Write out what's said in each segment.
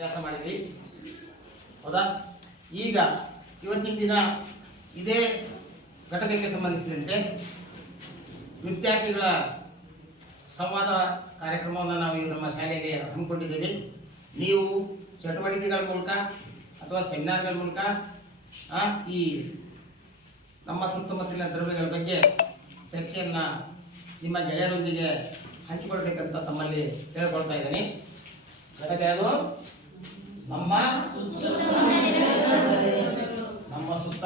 ಅಭ್ಯಾಸ ಮಾಡಿದ್ವಿ ಹೌದಾ. ಈಗ ಇವತ್ತಿನ ದಿನ ಇದೇ ಘಟಕಕ್ಕೆ ಸಂಬಂಧಿಸಿದಂತೆ ವಿದ್ಯಾರ್ಥಿಗಳ ಸಂವಾದ ಕಾರ್ಯಕ್ರಮವನ್ನು ನಾವು ನಮ್ಮ ಶಾಲೆಯಲ್ಲಿ ಹಮ್ಮಿಕೊಂಡಿದ್ದೇವೆ. ನೀವು ಚಟುವಟಿಕೆಗಳ ಮೂಲಕ ಅಥವಾ ಸೆಮಿನಾರ್ಗಳ ಮೂಲಕ ಈ ನಮ್ಮ ಸುತ್ತಮುತ್ತಲಿನ ದ್ರವ್ಯಗಳ ಬಗ್ಗೆ ಚರ್ಚೆಯನ್ನು ನಿಮ್ಮ ಗೆಳೆಯರೊಂದಿಗೆ ಹಂಚಿಕೊಳ್ಬೇಕಂತ ತಮ್ಮಲ್ಲಿ ಕೇಳಿಕೊಳ್ತಾ ಇದ್ದೀನಿ. ಘಟಕ ಅದು ನಮ್ಮ ಸುತ್ತ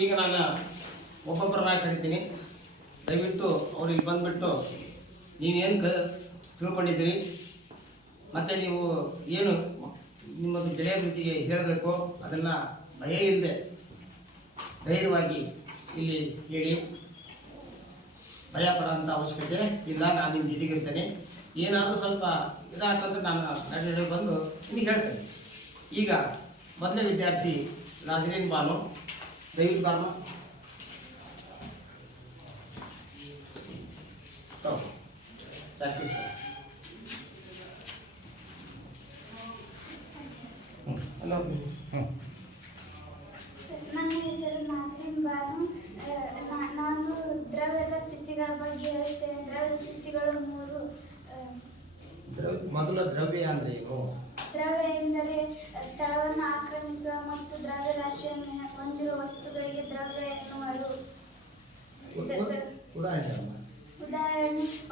ಈಗ ನಾನು ಒಬ್ಬೊಬ್ಬರನ್ನ ಕರಿತೀನಿ. ದಯವಿಟ್ಟು ಅವ್ರಿಗೆ ಬಂದುಬಿಟ್ಟು ನೀವೇನು ತಿಳ್ಕೊಂಡಿದ್ದೀರಿ ಮತ್ತು ನೀವು ಏನು ನಿಮ್ಮದು ಗೆಳೆಯರ ಜೊತೆಗೆ ಹೇಳಬೇಕು ಅದನ್ನು ಭಯ ಇಲ್ಲದೆ ಧೈರ್ಯವಾಗಿ ಇಲ್ಲಿ ಹೇಳಿ. ಭಯ ಪಡೋಂಥ ಅವಶ್ಯಕತೆ ಇಲ್ಲ. ನಾನು ನಿಮ್ಮ ಜೊತೆಗಿರ್ತೇನೆ. ಏನಾದರೂ ಸ್ವಲ್ಪ ಇದಾಗ್ತಂದ್ರೆ ನಾನು ನಡೆ ಬಂದು ನಿಮಗೆ ಹೇಳ್ತೇನೆ. ಈಗ ಮೊದಲನೇ ವಿದ್ಯಾರ್ಥಿ ನಾಜರೀನ್ ಬಾನು. ದಯವಿಟ್ಟು ಬಾನು ನನ್ನ ಹೆಸರು ನಾಜರೀನ್ ಬಾನು. ನಾನು ದ್ರವ್ಯದ ಸ್ಥಿತಿಗಳ ಬಗ್ಗೆ ಹೇಳ್ತೇನೆ. ದ್ರವ್ಯದ ಸ್ಥಿತಿಗಳು 3. ಮೊದಲ ದ್ರವ್ಯ ಅಂದ್ರೆ ಏನು? ದ್ರವ್ಯ ಎಂದರೆ ಸ್ಥಳವನ್ನು ಆಕ್ರಮಿಸುವ ಮತ್ತು ದ್ರವ್ಯರಾಶಿಯನ್ನು ಹೊಂದಿರುವ ವಸ್ತುಗಳಿಗೆ ದ್ರವ್ಯ ಎನ್ನುವರು. ಉದಾಹರಣೆ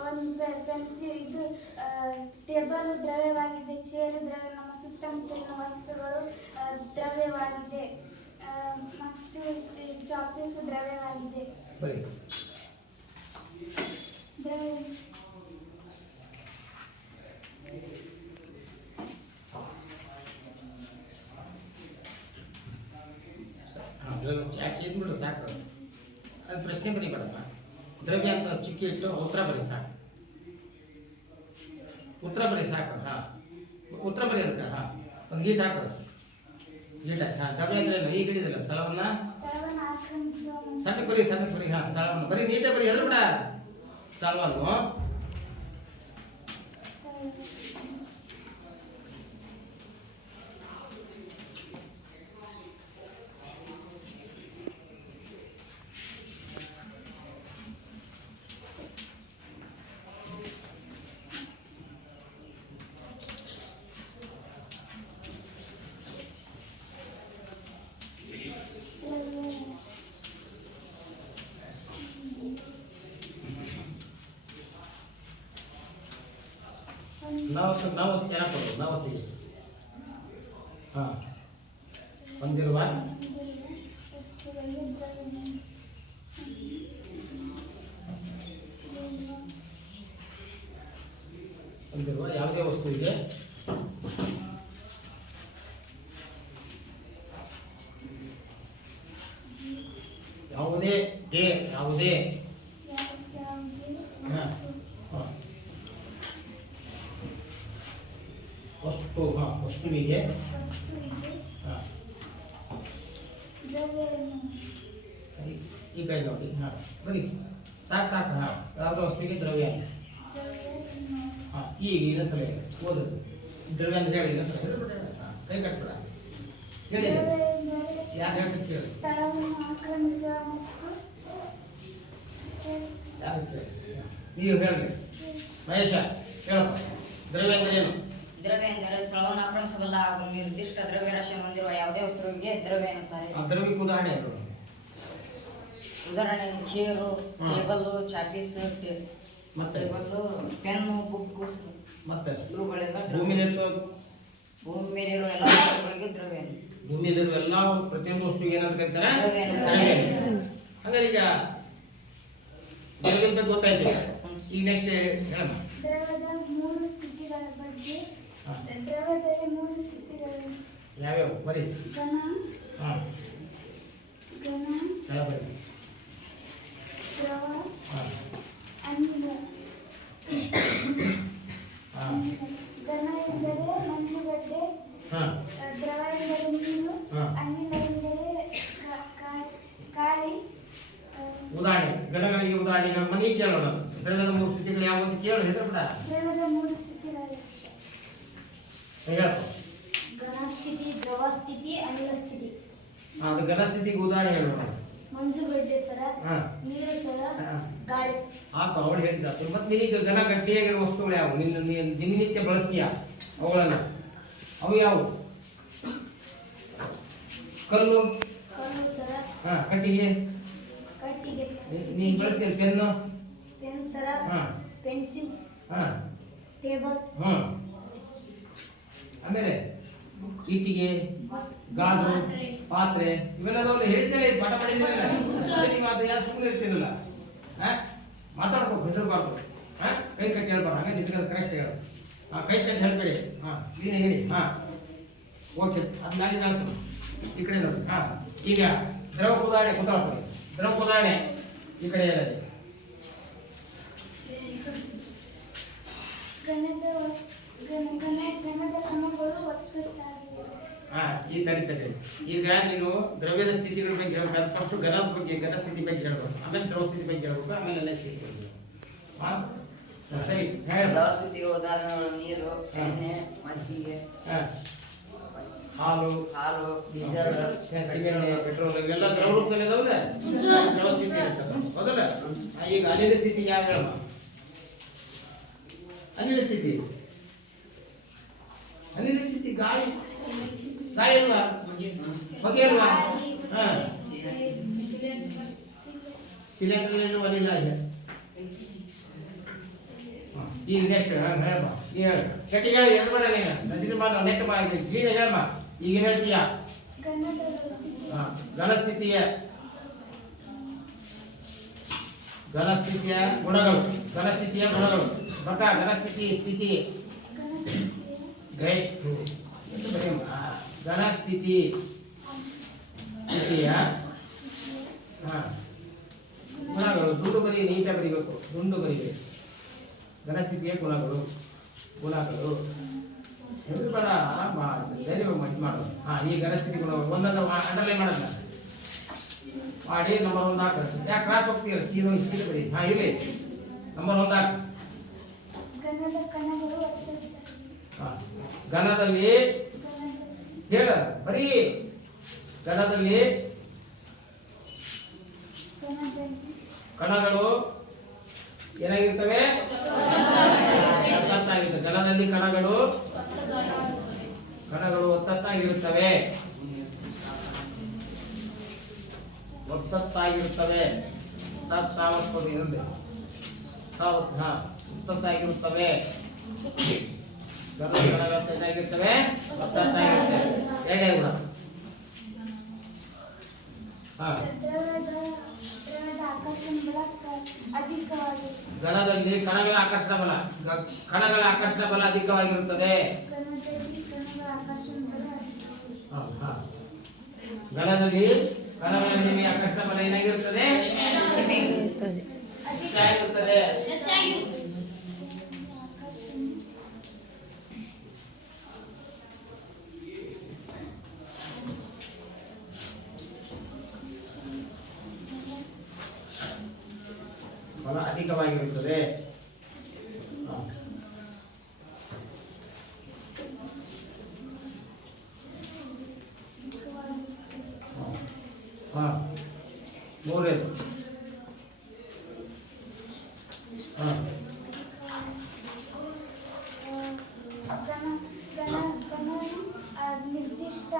ಒಂದು ಪೆನ್ಸಿಲ್. ಇದು ಟೇಬಲ್ ದ್ರವ್ಯವಾಗಿದೆ. ಚೇರು ದ್ರವ್ಯ. ನಮ್ಮ ಸುತ್ತಮುತ್ತಲಿನ ವಸ್ತುಗಳು ದ್ರವ್ಯವಾಗಿದೆ ಮತ್ತು ಚಾಪೀಸ್ ದ್ರವ್ಯವಾಗಿದೆ. ಬಿಡು ಸಾಕು. ಅದು ಪ್ರಶ್ನೆ ಬರೀಬೇಡಮ್ಮ. ದ್ರವ್ಯ ಅಂತ ಚುಕ್ಕಿ ಇಟ್ಟು ಉತ್ತರ ಬರೀ ಸಾಕು. ಉತ್ತರ ಬರೀ ಸಾಕು. ಉತ್ತರ ಬರೀ ಅದಕ್ಕೆ ಒಂದು ಗೀಟ್ ಹಾಕೋದು. ಗೀಟ್ ಹಾಕಿ ದ್ರವ್ಯ ಅಂದ್ರೆ ಈಗ ಹಿಡಿದಿಲ್ಲ ಸ್ಥಳವನ್ನ ಸಣ್ಣ ಬರೀ ಸ್ಥಳವನ್ನು ಬರೀ ನೀಟಾಗಿ ಬರೀ ಎದ್ರು ಬಿಡ ಸ್ಥಳವನ್ನು. ನಾವು ಚೆನ್ನಾಗಿ ಕೊಡೋದು. ನಾವತ್ತಿಗೆ ಹೊಂದಿರುವ ಯಾವುದೇ ವಸ್ತುವಿಗೆ ಯಾವುದೇ ವಸ್ತುವಿಗೆ ಈ ಕಡೆ ನೋಡಿ. ಬರೀ ಸಾಕು. ಯಾವುದೋ ವಸ್ತುವಿಗೆ ದ್ರವ್ಯ. ಈಗ ಇನ್ನೊಂದ್ಸಲ ಓದೋದು. ದ್ರವ್ಯ ಅಂದ್ರೆ ಹೇಳಿ ಇನ್ನೊಂದ್ಸಲ ಕೈ ಕಟ್ಬಿಡ. ಹೇಳಿ ಯಾರು ಹೇಳ್ತಾರೆ ಕೇಳಿ. ನೀವು ಹೇಳ್ರಿ. ಮಹೇಶ ಹೇಳಪ್ಪ. ದ್ರವ್ಯ ಅಂದ್ರೆ ಏನು? ದ್ರವ್ಯ ಎಂದರೆ ಸ್ಥಳವನ್ನು ಆಕ್ರಮಿಸಬಲ್ಲ ಹಾಗೂ ನಿರ್ದಿಷ್ಟ ದ್ರವ್ಯರಾಶಿಯನ್ನು ಹೊಂದಿರುವ ಯಾವುದೇ ವಸ್ತುವಿಗೆ ದ್ರವ್ಯ ಎನ್ನುತ್ತಾರೆ. ದ್ರವ್ಯಕ್ಕೆ ಉದಾಹರಣೆ chair, table, chalk piece, table, pen, book ಮತ್ತೆ ಇವುಗಳೆಲ್ಲ ಭೂಮಿ ಮೇಲಿರುವ ಎಲ್ಲ ವಸ್ತುಗಳಿಗೆ ದ್ರವ್ಯ. ಭೂಮಿಯಲ್ಲಿರುವ ಎಲ್ಲ ಪ್ರತಿಯೊಂದು ವಸ್ತುವಿಗೆ ಏನಂತ ಕರೀತಾರೆ? ಹಾಗಾದ್ರೆ ಈಗ ದ್ರವ್ಯದ ಬಗ್ಗೆ ಗೊತ್ತಾಯ್ತು. ಈಗ ನೆಕ್ಸ್ಟ್ ಹೇಳಮ್ಮ. ದ್ರವ್ಯದ 3 ಸ್ಥಿತಿಗಳ ಬಗ್ಗೆ. ದ್ರವ್ಯದಲ್ಲಿ 3 ಸ್ಥಿತಿಗಳು ಯಾವ್ಯಾವ? ಬರೀ ಘನ, ದ್ರವ, ಅನಿಲ. ಘನ ಎಂದರೆ ಮಂಜುಗಡ್ಡೆ, ದ್ರವ ಎಂದರೆ ನೀರು, ಅನಿಲ ಎಂದರೆ ಉದಾಹರಣೆಗಳು ಮನೆ ಕೇಳೋಣ. ದ್ರವ್ಯದ 3 ಸ್ಥಿತಿಗಳು ಯಾವ ಅಂತ ಕೇಳು, ಹೆದರ್ಬೇಡ. ದ್ರವದ 3 ಸ್ಥಿತಿಗಳಿವೆ. ಹೇಳಪ್ಪ. ಘನ ಸ್ಥಿತಿ, ದ್ರವ ಸ್ಥಿತಿ, ಅನಿಲ ಸ್ಥಿತಿ. ಅದು ಘನ ಸ್ಥಿತಿಗೆ ಉದಾಹರಣೆ ಹೇಳೋಣ. ಮಂಜುಗಡ್ಡೆ ಸರ, ಹಾ. ನೀರು ಸರ, ಹಾ. ಗಾಳಿ. ಆತ ಅವಳು ಹೇಳಿದ. ಮತ್ತೆ ನಿನಗೆ ಘನ ಗಟ್ಟಿಯಾಗಿರೋ ವಸ್ತುಗಳು ಯಾವುವು ನಿನ್ನ ದಿನನಿತ್ಯ ಬಳಸ್ತೀಯ ಅವುಗಳನ್ನ? ಅವು ಯಾವುವು? ಕಲ್ಲು, ಕಲ್ಲು ಸರ, ಹಾ, ಕಟ್ಟಿಗೆ, ಕಟ್ಟಿಗೆ ಸರ, ನೀನು ಬಳಸ್ತೀಯ ಪೆನ್ನು, ಪೆನ್ ಸರ, ಹಾ, ಪೆನ್ಸಿಲ್, ಹಾ, ಟೇಬಲ್, ಆಮೇಲೆ ಇಟ್ಟಿಗೆ, ಗಾಜು, ಪಾತ್ರೆ, ಇವೆಲ್ಲದವಲ್ಲ ಹೇಳಿದ್ದೇನೆ. ಪಾಠ ಮಾಡಿದ್ದೇನೆ. ಅದು ಯಾರು ಸುಮ್ಮನೆ ಇರ್ತಿರಲಿಲ್ಲ. ಮಾತಾಡ್ಬೇಕು, ಹೆಸರುಬಾರ್ದು. ಕೈ ಕಟ್ಟಿ ಹೇಳ್ಬಾರ್ದು. ಹಂಗೆ ನಿಜವಾದ ಕರೆಕ್ಟ್ ಹೇಳು. ಕೈ ಕಟ್ಟಿ ಹೇಳ್ಬೇಡಿ. ನೀನು ಹೇಳಿ. ಓಕೆ, ಅದು ನಾಳೆ ಕಾಣಿಸು. ಈ ಕಡೆ ನೋಡಿ. ಈಗ ದ್ರವ ಉದಾಹರಣೆ ಕೂತ್ಕೊಳ್ಳಿ. ದ್ರವ ಉದಾಹರಣೆ ಈ ಕಡೆ ಹೇಳಲಿ. ಘನದ ಕಣಗಳು ಒತ್ತುತ್ತಾಗಿವೆ. ಈ ತಡಿತದೆ. ಈಗ ನೀನು ದ್ರವ್ಯದ ಸ್ಥಿತಿಗಳ ಬಗ್ಗೆ ಹೇಳ್ಬೇಕು. ಫಸ್ಟ್ ಘನದ ಬಗ್ಗೆ, ಘನ ಸ್ಥಿತಿ ಬಗ್ಗೆ ಹೇಳ್ಬೇಕು, ಆಮೇಲೆ ದ್ರವ ಸ್ಥಿತಿ ಬಗ್ಗೆ ಹೇಳ್ಬೇಕು, ಆಮೇಲೆ ಎಲ್ಲ ಸ್ಥಿತಿ ಬಗ್ಗೆ. ಸರಿ, ಹೇಳ. ದ್ರವ ಸ್ಥಿತಿಗೆ ಉದಾಹರಣೆಗಳು ನೀರು, ಎಣ್ಣೆ, ಮಜ್ಜಿಗೆ, ಹಾಲು, ಡೀಸೆಲ್, ಸಿಮೆಂಟ್, ಪೆಟ್ರೋಲ್, ಇವೆಲ್ಲ ದ್ರವ ರೂಪದಲ್ಲಿ ಇದಾವಲ್ಲ, ದ್ರವ ಸ್ಥಿತಿ ಇರ್ತದೆ. ಹೌದಲ್ಲ? ಈಗ ಅನಿಲ ಸ್ಥಿತಿ ಯಾರು ಹೇಳಮ್ಮ? ಅನಿಲ ಸ್ಥಿತಿ, ಅನಿಲ ಸ್ಥಿತಿ ಗಾಳಿ, ಗಾಳಿ ಅಲ್ವಾ? ಹೊಗೆ ಅಲ್ವಾ? ಸಿಲಿಂಡರ್ ಅನಿಲ ಇದೆ. ಈಗ ನೆಕ್ಸ್ಟ್ ಹೇಳಮ್ಮ. ಈಗ ಹೇಳು. ಕೆಟ್ಟಿಗೆ ಹೇಳಿ, ಎದು ಬೇಡ ನೀನು. ನದಿನ ಬಾ, ನೆಟ್ ಬಾ. ಈಗ ಹೇಳಮ್ಮ. ಈಗ ಹೇಳ್ತೀಯ ಘನಸ್ಥಿತಿಯ ಗುಣಗಳು. ಘನಸ್ಥಿತಿಯ ಗುಣಗಳು. ಬಕ ಘನಸ್ಥಿತಿ ಸ್ಥಿತಿ ಗ್ರೇ ಘನಸ್ಥಿತಿ ಸ್ಥಿತಿಯ ಗುಣಗಳು. ದುಂಡು ಬರಿ, ನೀಟಾಗಿ ಬರಿಬೇಕು. ದುಂಡು ಬರಿಬೇಕು. ಘನಸ್ಥಿತಿಯ ಗುಣಗಳು. ಬೇಡ, ಧೈರ್ಯ ಮಾಡು. ಈ ಘನಸ್ಥಿತಿ ಗುಣಗಳು ಒಂದೊಂದು ಅಂಡರ್ಲೈನ್ ಮಾಡೋಣ ಮಾಡಿ. ನಂಬರ್ 1 ಹಾಕ. ಯಾಕೆ ಕ್ರಾಸ್ ಹೋಗ್ತೀರ? ಸೀದಾ ಬರಿ. ಇರಲಿ. ನಂಬರ್ 1 ಹಾಕ. ಘನದ ಕಣಗಳು ಒತ್ತುತ್ತವೆ. ಘನದಲ್ಲಿ ಹೇಳ ಬರೀ. ಘನದಲ್ಲಿ ಕಣಗಳು ಏನಾಗಿರ್ತವೆ? ಒತ್ತತ್ತಾಗಿರ್ತವೆ. ಘನದಲ್ಲಿ ಕಣಗಳು ಒತ್ತತ್ತಾಗಿರುತ್ತವೆ. ಒತ್ತತ್ತಾಗಿರುತ್ತವೆ. ಒತ್ತತ್ತಾಗಿರುತ್ತವೆ. ಏನಾಗಿರ್ತವೆ? ಒತ್ತತ್ತಾಗಿರ್ತವೆ. ಎರಡೇ ಗುಣ. ಘನದಲ್ಲಿ ಕಣಗಳ ಆಕರ್ಷಣ ಬಲ ಅಧಿಕವಾಗಿರುತ್ತದೆ. ಘನದಲ್ಲಿ ಕಣಗಳ ಮೇಲೆ ಆಕರ್ಷಣ ಬಲ ಏನಾಗಿರುತ್ತದೆ? ಹೆಚ್ಚಾಗಿರುತ್ತದೆ. ಬಲ ಅಧಿಕವಾಗಿರುತ್ತದೆ. ಮೂರನೇದು ನಿರ್ದಿಷ್ಟ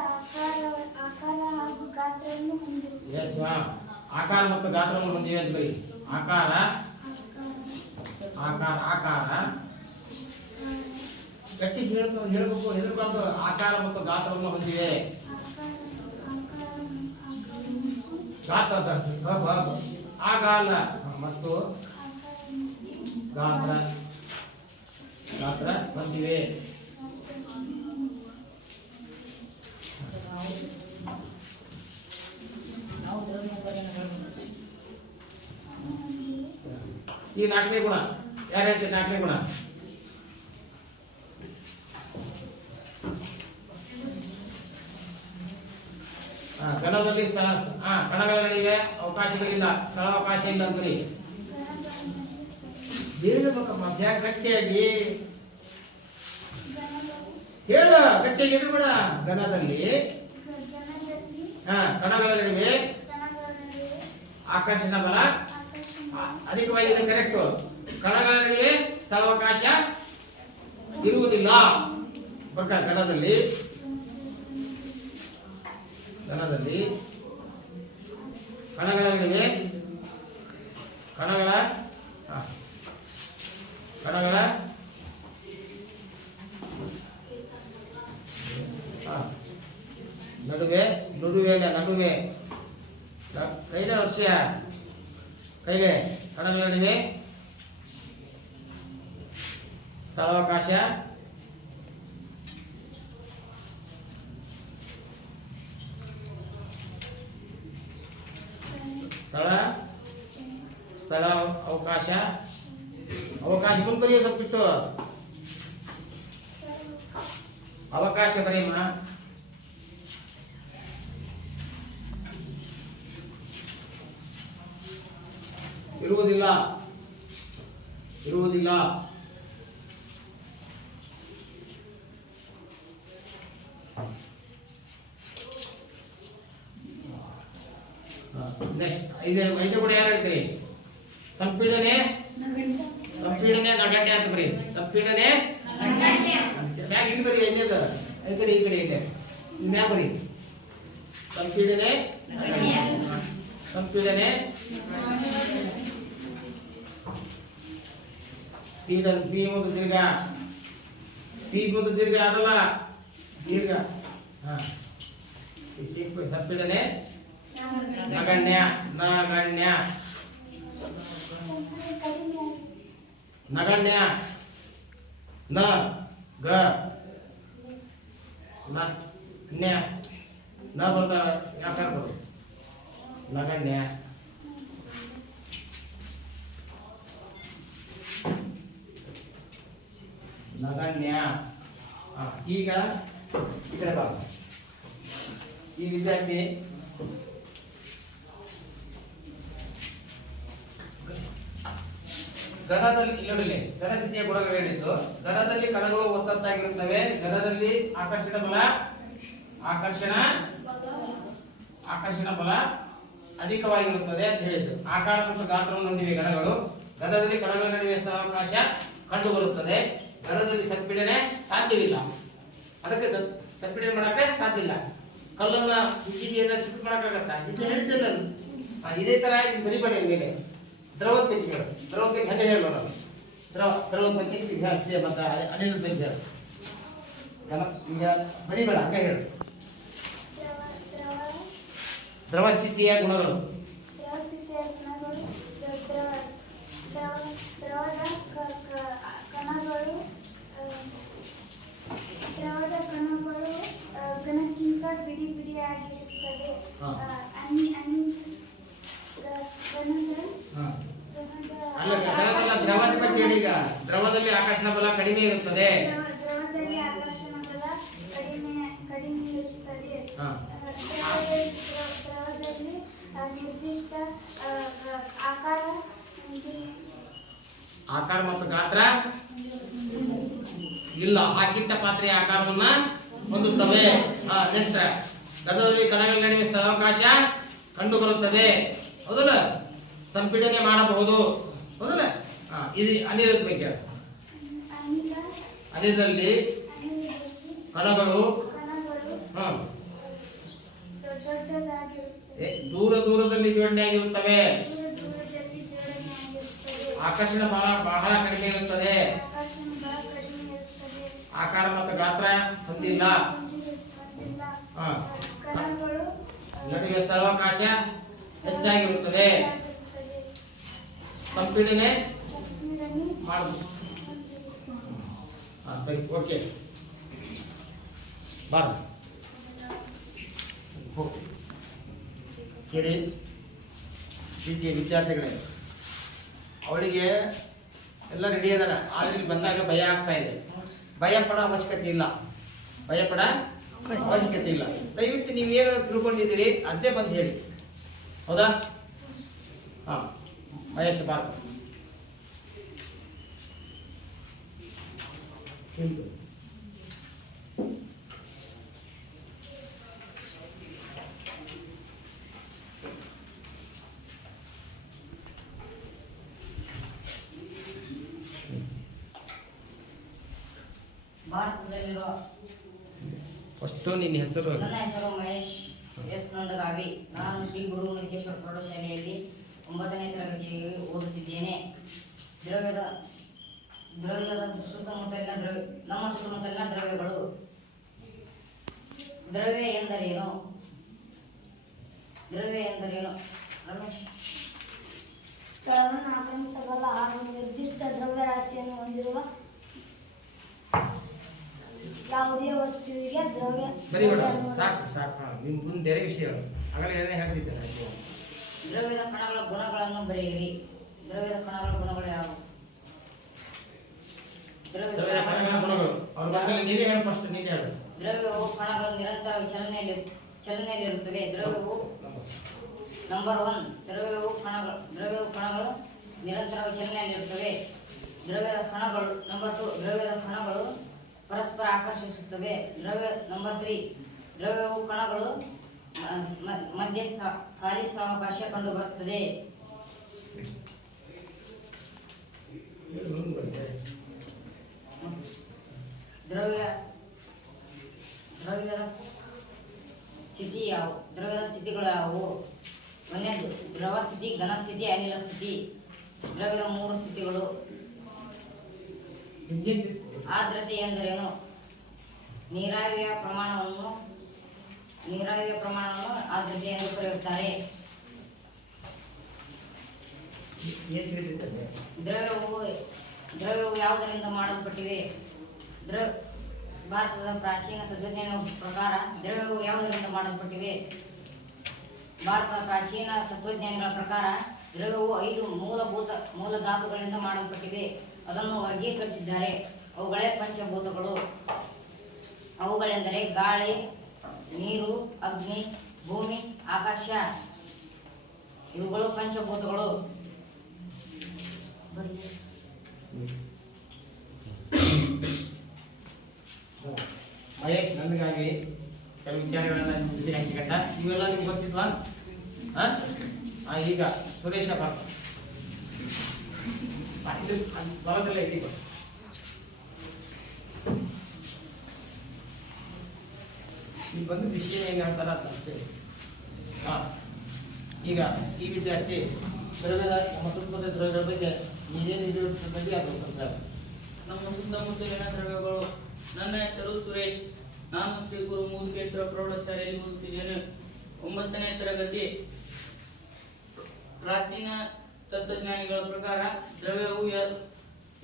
ಆಕಾರ ಹಾಗೂ ಗಾತ್ರವನ್ನು ಹೊಂದಿರುತ್ತದೆ. ಆಕಾರ ಮತ್ತು ಗಾತ್ರವನ್ನು ಹೊಂದಿವೆ ಅಂತ ಬರೀ. ಆಕಾರ ಗಟ್ಟಿ ಹೇಳ್ಬೇಕು, ಹೆದರ್ಬಾರ್ದು. ಆಕಾರ ಮತ್ತು ಗಾತ್ರವನ್ನು ಹೊಂದಿವೆ. ಗಾತ್ರ ಆಗಲ್ಲ ಮತ್ತು ಗಾತ್ರ ಹೊಂದಿವೆ. ಈ 4ನೇ ಗುಣ ಯಾರು ಹೇಳ್ತೀರಿ? 4ನೇ ಗುಣ ಘನದಲ್ಲಿ ಸ್ಥಳ ಕಣಗಳ ನಡುವೆ ಅವಕಾಶಗಳಿಲ್ಲ, ಸ್ಥಳಾವಕಾಶ ಇಲ್ಲ ಅಂದ್ರಿ. ಹೇಳಬೇಕಮ್ಮ ಯಾಕೆ ಗಟ್ಟಿಯಾಗಿ ಗಣಗಳು ಹೇಳ ಗಟ್ಟಿಯಾಗಿ ಎದುರುಬೇಡ. ಘನದಲ್ಲಿ ಗಣದಲ್ಲಿ ಕಣಗಳ ನಡುವೆ ಕಣಗಳ ನಡುವೆ ಆಕರ್ಷಣ ಬಲ ಆಕರ್ಷಣೆ ಅಧಿಕವಾಗಿದೆ. ಕರೆಕ್ಟು. ಕಣಗಳ ನಡುವೆ ಸ್ಥಳಾವಕಾಶ ಇರುವುದಿಲ್ಲ. ಬರ್ಕ ಘನದಲ್ಲಿ ಕಣಗಳ ನಡುವೆ ಕಣಗಳ ನಡುವೆ ಕೈಲೆ ವರ್ಷ ಕೈಲೆ ಕಣಗಳ ನಡುವೆ ಸ್ಥಳಾವಕಾಶ ಸ್ಥಳ ಅವಕಾಶ ಮುಂದೆ ಬರೆಯ ಸ್ವಲ್ಪಿಟ್ಟು ಅವಕಾಶ ಬರೆಯಮ್ಮ. ಇರುವುದಿಲ್ಲ ನೆಕ್ಸ್ಟ್ ಐದು ಕೂಡ ಯಾರು ಹೇಳ್ತೀರಿ? ಸಂಪೀಡನೆ ನಗಣ್ಯ ಅಂತ ಬರೀ. ಸಂಪೀಡನೆ ಮ್ಯಾಗ ಇಲ್ಲಿ ಬರೀ ಎಣ್ಣೆದ ಈ ಕಡೆ ಎಣ್ಣೆ ಮ್ಯಾಗ ಬರೀ. ಸಂಪೀಡನೆ ಪಿ ಒಂದು ದೀರ್ಘ ಆಗಲ್ಲ ದೀರ್ಘ. ಸಂಪೀಡನೆ ನಗಣ್ಯ ನ ಗ ನ್ಯ ನ ಬರ್ದ ಯಾಕಾರ ಬರೋದು ನಗಣ್ಯ. ಈಗ ಈ ಕಡೆ ಬಾ. ಈ ವಿದ್ಯಾರ್ಥಿ ಘನದಲ್ಲಿ ನೋಡಿ ಘನಸ್ಥಿತಿಯ ಗುಣಗಳು ಹೇಳಿದ್ದು. ಘನದಲ್ಲಿ ಕಣಗಳು ಒತ್ತದ್ದಾಗಿರುತ್ತವೆ. ಘನದಲ್ಲಿ ಆಕರ್ಷಣ ಬಲ ಅಧಿಕವಾಗಿರುತ್ತದೆ ಅಂತ ಹೇಳಿದ್ದು. ಆಕಾರ ಮತ್ತು ಗಾತ್ರವನ್ನು ಹೊಂದಿವೆ ಘನಗಳು. ಘನದಲ್ಲಿ ಕಣಗಳ ನಡುವೆ ಸ್ಥಳಾವಕಾಶ ಕಂಡು ಬರುತ್ತದೆ. ಘನದಲ್ಲಿ ಸಂಪೀಡನೆ ಸಾಧ್ಯವಿಲ್ಲ. ಅದಕ್ಕೆ ಸಂಪೀಡನೆ ಮಾಡಕ್ಕೆ ಸಾಧ್ಯ ಇಲ್ಲ. ಕಲ್ಲನ್ನ ಇಜಿಬಿಯಿಂದ ಸಿಟ್ಟು ಮಾಡಕ್ಕಾಗತ್ತ? ಇದು ಹೇಳಿದ್ದಿಲ್ಲ. ಇದೇ ತರ ಇದು ಬರಿಬೇಡಿ ಮೇಲೆ. ದ್ರವದ ಬಗ್ಗೆ ಹೇಳು. ದ್ರವದ ಬಗ್ಗೆ ಹೆಂಗೆ ಹೇಳೋಣ ನಾವು? ದ್ರವದ ಬಗ್ಗೆ ಹೇಳ್ತೀವಿ ಮತ್ತು ಅನಿಲದ ಬಗ್ಗೆ ಹೇಳು. ಈಗ ಬರಿಬೇಡ, ಹಂಗೆ ಹೇಳು. ದ್ರವ ಸ್ಥಿತಿಯ ಗುಣಗಳು. ದ್ರವದ ಕಣಗಳು ಘನಕ್ಕಿಂತ ಬಿಡಿಯಾಗಿರುತ್ತದೆ. ಅಲ್ಲ, ದ್ರವದ ಬಗ್ಗೆ ಹೇಳಿ. ಈಗ ದ್ರವದಲ್ಲಿ ಆಕರ್ಷಣ ಬಲ ಕಡಿಮೆ ಇರುತ್ತದೆ. ದ್ರವದಲ್ಲಿ ಆಕರ್ಷಣ ಬಲ ಕಡಿಮೆ ಇರುತ್ತದೆ. ದ್ರವದಲ್ಲಿ ನಿರ್ದಿಷ್ಟ ಆಕಾರ ಮತ್ತು ಗಾತ್ರ ಇಲ್ಲ. ಹಾಕಿಟ್ಟ ಪಾತ್ರೆಯ ಆಕಾರವನ್ನ ಹೊಂದುತ್ತವೆ. ನೆಕ್ಸ್ಟ್ ಘನದಲ್ಲಿ ಕಣಗಳ ನಡುವೆ ಸ್ಥಳಾವಕಾಶ ಕಂಡು ಬರುತ್ತದೆ. ಹೌದಲ್ಲ? ಸಂಪೀಡನೆ ಮಾಡಬಹುದು. ಹೌದಲ್ಲ? ಇದು ಅನಿಲದ ಬಗ್ಗೆ. ಅನಿಲದಲ್ಲಿ ಕಣಗಳು ದೂರದಲ್ಲಿ ಜೋಡಣೆಯಾಗಿರುತ್ತವೆ. ಆಕರ್ಷಣ ಬಹಳ ಕಡಿಮೆ ಇರುತ್ತದೆ. ಆಕಾರ ಮತ್ತು ಗಾತ್ರ ಹೊಂದಿಲ್ಲ. ನಡುವೆ ಸ್ಥಳಾವಕಾಶ ಹೆಚ್ಚಾಗಿರುತ್ತದೆ. ಸಂಪೀಡನೆ ಮಾಡಬಹುದು. ಸರಿ, ಓಕೆ. ಬಾರ ಕೇಳಿ ವಿದ್ಯಾರ್ಥಿಗಳೇ, ಅವಳಿಗೆ ಎಲ್ಲ ರೆಡಿ ಅದಾರ. ಆದ್ರೆ ಇಲ್ಲಿ ಬಂದಾಗ ಭಯ ಆಗ್ತಾ ಇದೆ. ಭಯ ಪಡೋ ಅವಶ್ಯಕತೆ ಇಲ್ಲ. ದಯವಿಟ್ಟು ನೀವೇನು ತಿಳ್ಕೊಂಡಿದ್ದೀರಿ ಅದೇ ಬಂದು ಹೇಳಿ. ಹೌದಾ? ಮಹೇಶ್ ಬಾರ್ ನಿಮ್ದು ಭಾರತದಲ್ಲಿರುವ ಫಸ್ಟು ನಿನ್ನ ಹೆಸರು ನನ್ನ ಹೆಸರು ಮಹೇಶ್ ಎಸ್ ನಂದಗಾವಿ. ನಾನು ಶ್ರೀ ಗುರು ಮುರುಗೇಶ್ವರ ಪ್ರೌಢಶಾಲೆಯಲ್ಲಿ 9ನೇ ತರಗತಿಗೆ ಓದುತ್ತಿದ್ದೇನೆ. ದ್ರವ್ಯದ ಸುತ್ತಮುತ್ತಲಿನ ನಮ್ಮ ಸುತ್ತಮುತ್ತಲಿನ ದ್ರವ್ಯಗಳು. ದ್ರವ್ಯ ಎಂದರೇನು? ರಮೇಶ್. ಸ್ಥಳವನ್ನು ಆಕ್ರಮಿಸಬಲ್ಲ ಹಾಗೂ ನಿರ್ದಿಷ್ಟ ದ್ರವ್ಯರಾಶಿಯನ್ನು ಹೊಂದಿರುವ ಯಾವುದೇ ವಸ್ತುವಿಗೆ ದ್ರವ್ಯ. ಬರೀ ಬೇಡ, ಸಾಕು ಸಾಕು. ನಿಮ್ಮ ಮುಂದೆ ಬೇರೆ ವಿಷಯ ಆಗಲೇ ಏನೇ ಹೇಳ್ತಿದ್ದೆ ನಾನು. ದ್ರವ್ಯದ ಕಣಗಳ ಗುಣಗಳನ್ನು ಬರೆಯಿರಿ. ದ್ರವ್ಯದ ಕಣಗಳ ಗುಣಗಳು ಯಾವುವು? ದ್ರವ್ಯದ ಕಣಗಳ ಗುಣಗಳು ಅವ್ರ ಬಗ್ಗೆ ನೀವೇ ಹೇಳಿ, ಫಸ್ಟ್ ನೀವೇ ಹೇಳು. ದ್ರವ್ಯವು ಕಣಗಳು ನಿರಂತರವಾಗಿ ಚಲನೆಯಲ್ಲಿರುತ್ತವೆ. ದ್ರವ್ಯವು ನಂಬರ್ 1. ದ್ರವ್ಯವು ಕಣಗಳು ನಿರಂತರವಾಗಿ ಚಲನೆಯಲ್ಲಿರುತ್ತವೆ. ದ್ರವ್ಯದ ಕಣಗಳು. ನಂಬರ್ 2. ದ್ರವ್ಯದ ಕಣಗಳು ಪರಸ್ಪರ ಆಕರ್ಷಿಸುತ್ತವೆ. ನಂಬರ್ 3. ದ್ರವ್ಯವು ಕಣಗಳು ಮಧ್ಯ ಖಾಲಿ ಸ್ಥಳಾವಕಾಶ ಕಂಡುಬರುತ್ತದೆ. ದ್ರವ್ಯದ ಸ್ಥಿತಿ ಯಾವುವು? ದ್ರವ್ಯದ ಸ್ಥಿತಿಗಳು ಯಾವುವು? 1ನೇದು ದ್ರವ ಸ್ಥಿತಿ, ಘನ ಸ್ಥಿತಿ, ಅನಿಲ ಸ್ಥಿತಿ. ದ್ರವ್ಯದ 3 ಸ್ಥಿತಿಗಳು. ಆರ್ದ್ರತೆ ಎಂದರೇನು? ನೀರಾವಿಯ ಪ್ರಮಾಣವನ್ನು ಆರ್ದ್ರತೆ ಎಂದು ಕರೆಯುತ್ತಾರೆ. ದ್ರವ್ಯವು ಯಾವುದರಿಂದ ಮಾಡಲ್ಪಟ್ಟಿವೆ? ಭಾರತದ ಪ್ರಾಚೀನ ತತ್ವಜ್ಞಾನ ಪ್ರಕಾರ ದ್ರವ್ಯವು ಯಾವುದರಿಂದ ಮಾಡಲ್ಪಟ್ಟಿವೆ? ಭಾರತದ ಪ್ರಾಚೀನ ತತ್ವಜ್ಞಾನಿಗಳ ಪ್ರಕಾರ ದ್ರವ್ಯವು 5 ಮೂಲ ಧಾತುಗಳಿಂದ ಮಾಡಲ್ಪಟ್ಟಿವೆ. ಅದನ್ನು ವರ್ಗೀಕರಿಸಿದ್ದಾರೆ. ಅವುಗಳೇ ಪಂಚಭೂತಗಳು. ಅವುಗಳೆಂದರೆ ಗಾಳಿ, ನೀರು, ಅಗ್ನಿ, ಭೂಮಿ, ಆಕಾಶ. ಇವುಗಳು ಪಂಚಭೂತಗಳು. ಮಹೇಶ್ ನನಗಾಗಿ ಕೆಲವು ವಿಚಾರಗಳನ್ನ ನಿಮ್ಮ ಜೊತೆ ಹಂಚಿಕೊಂಡ. ಇವೆಲ್ಲ ನಿಮ್ಗೆ ಗೊತ್ತಿದ್ವಾ? ಈಗ ಸುರೇಶ ಬರೋದಿಲ್ಲ ಇದ್ದೀಗ. ನೀವು ಬಂದು ವಿಷಯ ಏನು ಹೇಳ್ತಾರ ಅಂತ ಅಷ್ಟೇ. ಈಗ ಈ ವಿದ್ಯಾರ್ಥಿ ದ್ರವ್ಯದ ನಮ್ಮ ಸುತ್ತಮುತ್ತ ದ್ರವ್ಯಗಳ ಬಗ್ಗೆ ನೀವೇನು ಬಗ್ಗೆ ಅದು ಸ್ವಲ್ಪ ಹೇಳಿ. ನಮ್ಮ ಸುತ್ತಮುತ್ತಲಿನ ದ್ರವ್ಯಗಳು. ನನ್ನ ಹೆಸರು ಸುರೇಶ್. ನಾನು ಶ್ರೀ ಗುರು ಮುರುಗೇಶ್ವರ ಪ್ರೌಢಶಾಲೆಯಲ್ಲಿ ಓದುತ್ತಿದ್ದೇನೆ. 9ನೇ ತರಗತಿ. ಪ್ರಾಚೀನ ತತ್ವಜ್ಞಾನಿಗಳ ಪ್ರಕಾರ ದ್ರವ್ಯವು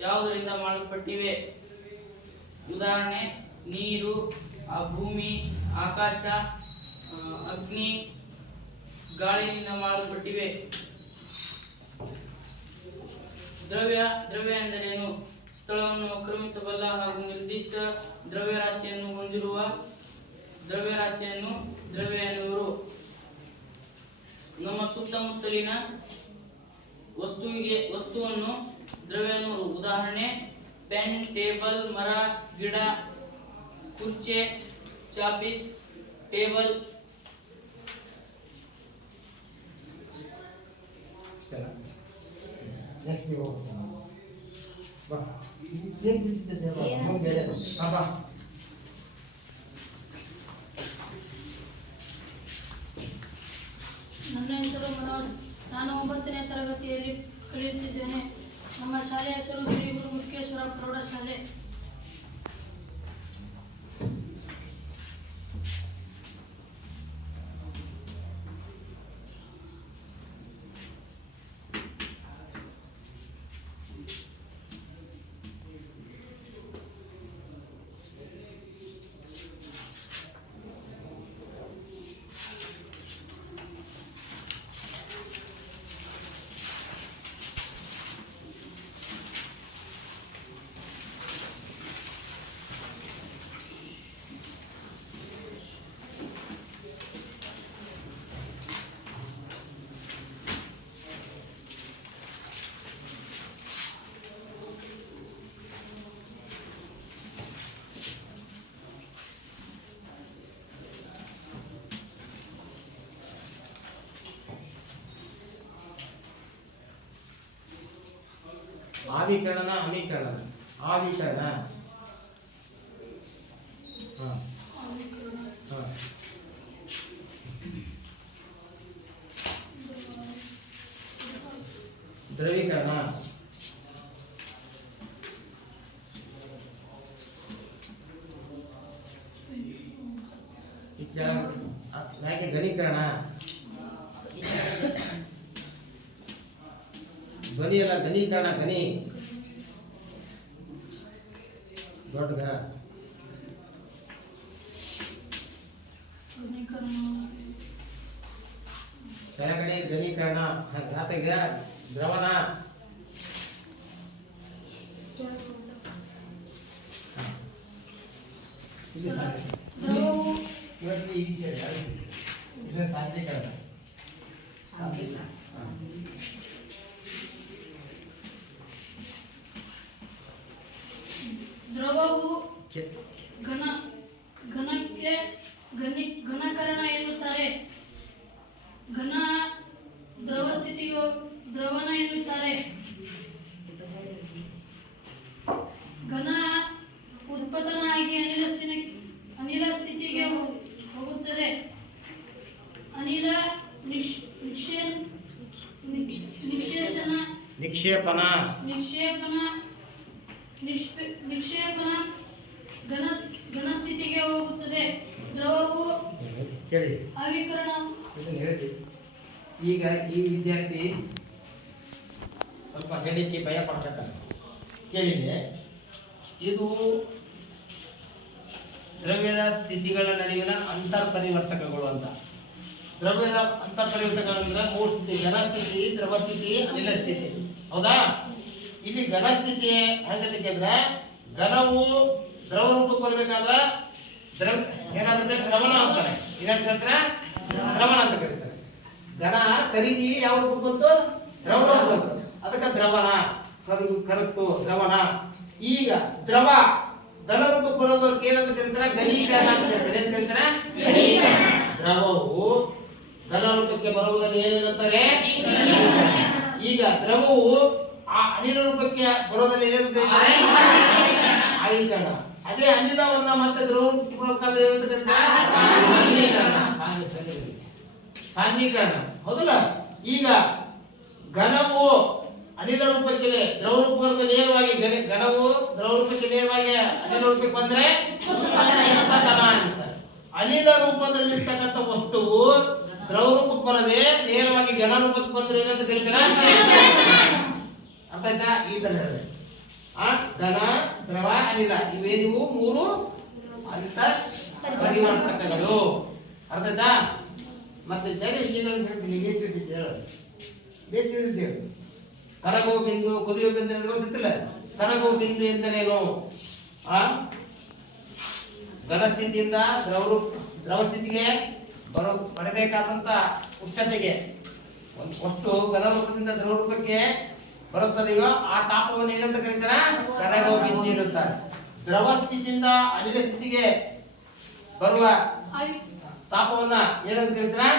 ಯಾವುದರಿಂದ ಮಾಡಲ್ಪಟ್ಟಿವೆ? ಉದಾಹರಣೆ: ನೀರು, ಭೂಮಿ, ಆಕಾಶ, ಅಗ್ನಿ, ಗಾಳಿಯಿಂದ ಮಾಡಲ್ಪಟ್ಟಿವೆ. ದ್ರವ್ಯ ಎಂದರೇನು? ಸ್ಥಳವನ್ನು ಆಕ್ರಮಿಸಬಲ್ಲ ಹಾಗೂ ನಿರ್ದಿಷ್ಟ ದ್ರವ್ಯರಾಶಿಯನ್ನು ಹೊಂದಿರುವ ದ್ರವ್ಯರಾಶಿಯನ್ನು ದ್ರವ್ಯ ಎನ್ನುವರು. ನಮ್ಮ ಸುತ್ತಮುತ್ತಲಿನ ವಸ್ತುವನ್ನು ದ್ರವ್ಯ ಎನ್ನುವರು. ಉದಾಹರಣೆ: ಪೆನ್, ಟೇಬಲ್, ಮರ, ಗಿಡ, ಕುರ್ಚೆ, ಚಾಪೀಸ್, ಟೇಬಲ್. ನೆಕ್ಸ್ಟ್ ನೀವು ಬಾ. ಏನು ಬಿಡ್ತಿದ್ದೆ ಮುಂದೆ ಬಾ. ನನ್ನ ಹೆಸರು ಮನೋಜ್. ನಾನು 9ನೇ ತರಗತಿಯಲ್ಲಿ ಕಲಿಯುತ್ತಿದ್ದೇನೆ. ನಮ್ಮ ಶಾಲೆಯ ಹೆಸರು ಶ್ರೀ ಗುರು ಮುರುಗೇಶ್ವರ ಪ್ರೌಢಶಾಲೆ. ಆವಿಕರಣ ಅಮೀಕರಣ ಆವಿಕರಣ ಹಾಂ ಹಾಂ ದ್ರವೀಕರಣ ಯಾಕೆ ಘನೀಕರಣ ಧ್ವನಿ ಅಲ್ಲ ಘನೀಕರಣ ಘನಿ ದೊಡ್ಡ ಘ ಕೆಳಗಡೆ ಘನೀಕರಣ ರಾತೆಗೆ ದ್ರವಣ ಇದು ಸಾಧ್ಯ ಇವತ್ತು ಈ ವಿಷಯ ಇದು ಸಾಧ್ಯಕರಣ ದ್ರವವು ಘನಕ್ಕೆ ಘನಕರಣ ಎನ್ನುತ್ತಾರೆ. ಘನ ದ್ರವ ಸ್ಥಿತಿಗೆ ದ್ರವಣ ಎನ್ನುತ್ತಾರೆ. ಘನ ಉತ್ಪನ್ನನಾಗಿ ಅನಿಲ ಸ್ಥಿತಿಗೆ ಹೋಗುತ್ತದೆ. ಅನಿಲ ನಿಕ್ಷೇಪಣ ಘನ ಸ್ಥಿತಿಗೆ ಹೋಗುತ್ತದೆ. ದ್ರವವು ಕೇಳಿ ಆವಿಕರಣ. ಇದನ್ನು ಹೇಳ್ತೀವಿ. ಈಗ ಈ ವಿದ್ಯಾರ್ಥಿ ಸ್ವಲ್ಪ ಹೇಳಿಕೆ ಭಯ ಪಡ್ತಾರೆ. ಕೇಳಿದೆ ಇದು ದ್ರವ್ಯದ ಸ್ಥಿತಿಗಳ ನಡುವಿನ ಅಂತರ್ಪರಿವರ್ತಕಗಳು ಅಂತ. ದ್ರವ್ಯದ ಅಂತರ್ಪರಿವರ್ತಕಗಳಂದ್ರೆ 3 ಸ್ಥಿತಿ: ಘನ ಸ್ಥಿತಿ, ದ್ರವ ಸ್ಥಿತಿ, ಅನಿಲ ಸ್ಥಿತಿ. ಹೌದಾ? ಇಲ್ಲಿ ಘನ ಸ್ಥಿತಿ ಹೇಗಿದ್ರೆ ಘನವು ದ್ರವ ರೂಪಕ್ಕೆ ಬರಬೇಕಾದ್ರೆ ಏನಾಗುತ್ತೆ? ದ್ರವಣ ಅಂತಾರೆ. ಏನಂತಾರೆ? ದ್ರವಣ ಅಂತ ಕರೀತಾರೆ. ಘನ ಕರಿಗಿ ಯಾವ ರೂಪಕ್ಕೆ ಬಂತು? ದ್ರವ ರೂಪ ಬಂತು. ಅದಕ್ಕೆ ದ್ರವಣ ಕರಕ್ತು ದ್ರವಣ. ಈಗ ದ್ರವ ಘನ ರೂಪಕ್ಕೆ ಬರೋದಕ್ಕೆ ಏನಂತ ಕರೀತಾರೆ? ಘನೀಕರಣ ಅಂತ ಕರೀತಾರೆ. ಏನ್ ಕರೀತಾರೆ? ದ್ರವವು ಘನ ರೂಪಕ್ಕೆ ಬರುವುದನ್ನು ಏನಂತಾರೆ? ಈಗ ದ್ರವವು ಆ ಅನಿಲ ರೂಪಕ್ಕೆ ಬರೋದನ್ನು ಏನಂತ ಕರೀತಾರೆ? ಆವಿಕರಣ. ಅದೇ ಅನಿಲವನ್ನ ಮತ್ತೆ ದ್ರವ ರೂಪಕ್ಕೆ ಏನಂತ ಕರೀತಾರೆ? ಸಾಂದ್ರೀಕರಣ. ಹೌದಲ್ಲ? ಈಗ ಘನವು ಅನಿಲ ರೂಪಕ್ಕೆ ದ್ರವ ರೂಪಕ್ಕೆ ನೇರವಾಗಿ ಘನವು ದ್ರವ ರೂಪಕ್ಕೆ ನೇರವಾಗಿ ಅನಿಲ ರೂಪಕ್ಕೆ ಬಂದ್ರೆ ಉತ್ಪನ್ನ ಅಂತಾರೆ. ಅನಿಲ ರೂಪದಲ್ಲಿರ್ತಕ್ಕಂಥ ವಸ್ತುವು ದ್ರವ ರೂಪಕ್ಕೆ ಬರದೆ ನೇರವಾಗಿ ಘನ ರೂಪಕ್ಕೆ ಬಂದ್ರೆ ಏನಂತ ಕರೀತಾರೆ? ಅರ್ಥ ಆಯ್ತಾ? ಈ ತರ ಹೇಳಿದೆ. ಘನ, ದ್ರವ, ಅನಿಲ ಇವೇನಿವು 3 ಅಂತರ್ಪರಿವರ್ತಕಗಳು. ಅರ್ಥ ಆಯ್ತಾ? ಮತ್ತೆ ಬೇರೆ ವಿಷಯಗಳನ್ನು ಹೇಳ್ತೀನಿ. ಬೇರೆ ತಿಳಿದಿತ್ತು ಹೇಳೋದು. ಬೇರೆ ತಿಳಿದಿದ್ದು ಹೇಳು. ಕರಗುವ ಬಿಂದು, ಕುದಿಯುವ ಬಿಂದು ಅಂದ್ರೆ ಗೊತ್ತಿಲ್ಲ. ಕರಗುವ ಬಿಂದು ಎಂದರೇನು? ಘನ ಸ್ಥಿತಿಯಿಂದ ದ್ರವ ಸ್ಥಿತಿಗೆ ಬರಬೇಕಾದಂತ ಉಷ್ಣತೆಗೆ ಒಂದು ವಸ್ತು ಘನ ರೂಪದಿಂದ ದ್ರವ ರೂಪಕ್ಕೆ ಬರುತ್ತದೆಯೋ ಆ ತಾಪವನ್ನು ಏನಂತ ಕರೀತಾರೆ? ಕರಗುವ ಬಿಂದು ಎನ್ನುತ್ತಾರೆ. ದ್ರವ ಸ್ಥಿತಿಯಿಂದ ಅನಿಲ ಸ್ಥಿತಿಗೆ ಬರುವ ತಾಪವನ್ನ ಏನಂತ ಕರೀತಾರೆ?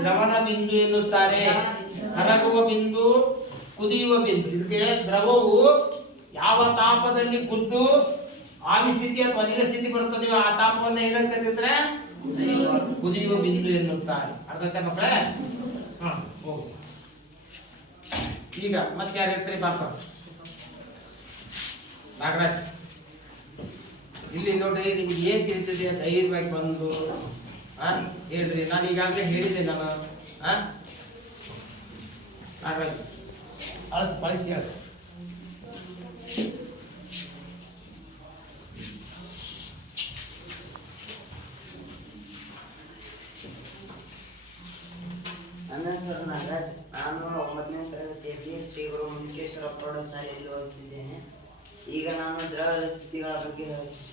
ದ್ರವಣ ಬಿಂದು ಎನ್ನುತ್ತಾರೆ. ಕರಗುವ ಬಿಂದು, ಕುದಿಯುವ ಬಿಂದು. ಇದಕ್ಕೆ ದ್ರವವು ಯಾವ ತಾಪದಲ್ಲಿ ಕುದ್ದು ಆವಿ ಸ್ಥಿತಿ ಅಥವಾ ಅನಿಲ ಸ್ಥಿತಿ ಬರುತ್ತದೆಯೋ ಆ ತಾಪವನ್ನ ಏನಂತ ಕರೀತಾರೆ? ಕುದಿಯುವ ಬಿಂದು ಎನ್ನುತ್ತಾರೆ. ಅರ್ಥ ಆಯ್ತಾ ಮಕ್ಕಳೇ? ಹೋಗು. ಈಗ ಮತ್ತೆ ಯಾರು ಹೇಳ್ತಾರೆ? ಬಾಪ ನಾಗರಾಜ್, ಇಲ್ಲಿ ನೋಡ್ರಿ, ನಿಮ್ಗೆ ಏನ್ ತಿಳಿತದೆ ಧೈರ್ಯವಾಗಿ ಬಂದು ಹೇಳ್ರಿ. ನಾನು ಈಗಾಗಲೇ ಹೇಳಿದ್ದೆ. ನಮ್ಮ ನಾಗರಾಜ್ ಬಳಸಿ ಹೇಳ. ನನ್ನ ಹೆಸರು ನಾಗರಾಜ್. ನಾನು 9ನೇ ತರಗತಿಯಲ್ಲಿ ಶ್ರೀ ಗುರು ಮುರುಕೇಶ್ವರ ಪ್ರೌಢಶಾಲೆಯಲ್ಲಿ ಓದುತ್ತಿದ್ದೇನೆ. ಈಗ ನಾನು ದ್ರವದ ಸ್ಥಿತಿಗಳ ಬಗ್ಗೆ ಹೇಳ್ತೀನಿ.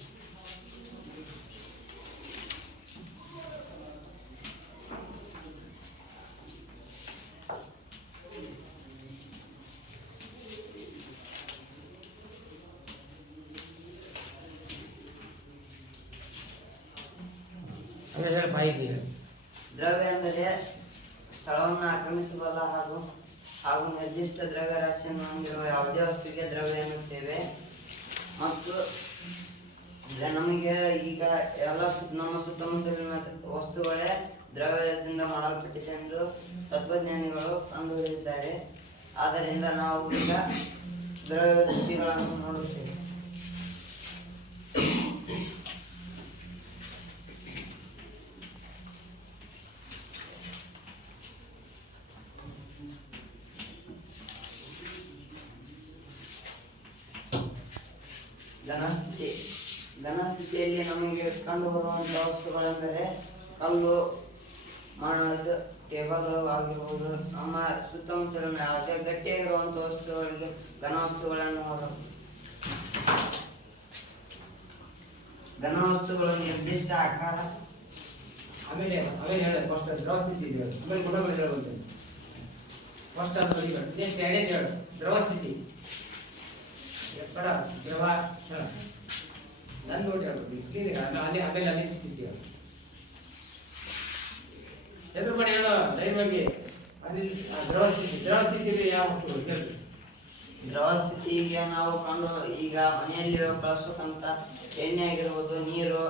ಹೇಳಿ ಬಾಯಿಗೆ. ದ್ರವ್ಯ ಎಂದರೆ ಸ್ಥಳವನ್ನು ಆಕ್ರಮಿಸಬಲ್ಲ ಹಾಗೂ ಹಾಗೂ ನಿರ್ದಿಷ್ಟ ದ್ರವ್ಯರಾಶಿಯನ್ನು ಹೊಂದಿರುವ ಯಾವುದೇ ವಸ್ತುವಿಗೆ ದ್ರವ್ಯ ಎನ್ನುತ್ತೇವೆ. ಮತ್ತು ನಮಗೆ ಈಗ ಎಲ್ಲ ನಮ್ಮ ಸುತ್ತಮುತ್ತಲಿನ ವಸ್ತುಗಳೇ ದ್ರವ್ಯದಿಂದ ಮಾಡಲ್ಪಟ್ಟಿದೆ ಎಂದು ತತ್ವಜ್ಞಾನಿಗಳು ಕಂಡುಹಿಡಿದಿದ್ದಾರೆ. ಆದ್ದರಿಂದ ನಾವು ಈಗ ದ್ರವ್ಯದ ಸ್ಥಿತಿಗಳನ್ನು ನೋಡುತ್ತೇವೆ. ಘನಸ್ಥಿತಿಯಲ್ಲಿ ನಮಗೆ ಕಂಡುಬರುವಂತಹ ವಸ್ತುಗಳೆಂದರೆ ಕಲ್ಲು, ಮಣ್ಣು, ಟೇಬಲ್ ಆಗಿರುವುದು. ನಮ್ಮ ಸುತ್ತಮುತ್ತಲಿನ ಯಾವುದೇ ಗಟ್ಟಿಯಾಗಿರುವಂಥ ವಸ್ತುಗಳಿಗೆ ಘನ ವಸ್ತುಗಳನ್ನು ಘನ ವಸ್ತುಗಳು ನಿರ್ದಿಷ್ಟ ಆಕಾರ. ಆಮೇಲೆ ಹೇಳ ಫಸ್ಟ್ ದ್ರವ ಸ್ಥಿತಿ ಇದೆ, ಆಮೇಲೆ ಗುಣಗಳು ಹೇಳುವಂತೆ. ಫಸ್ಟ್ ಅದು ನೆಕ್ಸ್ಟ್ ಎರಡೇ ಹೇಳು ದ್ರವ ಸ್ಥಿತಿ ಎಪ್ಪಡ ದ್ರವ ನಾನು ನೋಡಿ ಹೇಳ್ಬೇಕು ಅಲ್ಲಿ ಆಮೇಲೆ ಅನಿಲ ಸ್ಥಿತಿ ಎದುರು ಮಾಡಿ ಹೇಳೋ ಧೈರ್ಯವಾಗಿ ದ್ರವ ಸ್ಥಿತಿಯಲ್ಲಿ ಯಾವ ವಸ್ತುಗಳು ಕೇಳಿ. ದ್ರವ ಸ್ಥಿತಿಗೆ ನಾವು ಈಗ ಮನೆಯಲ್ಲಿ ಬಳಸಬೇಕಂತ ಎಣ್ಣೆ ಆಗಿರ್ಬೋದು, ನೀರು,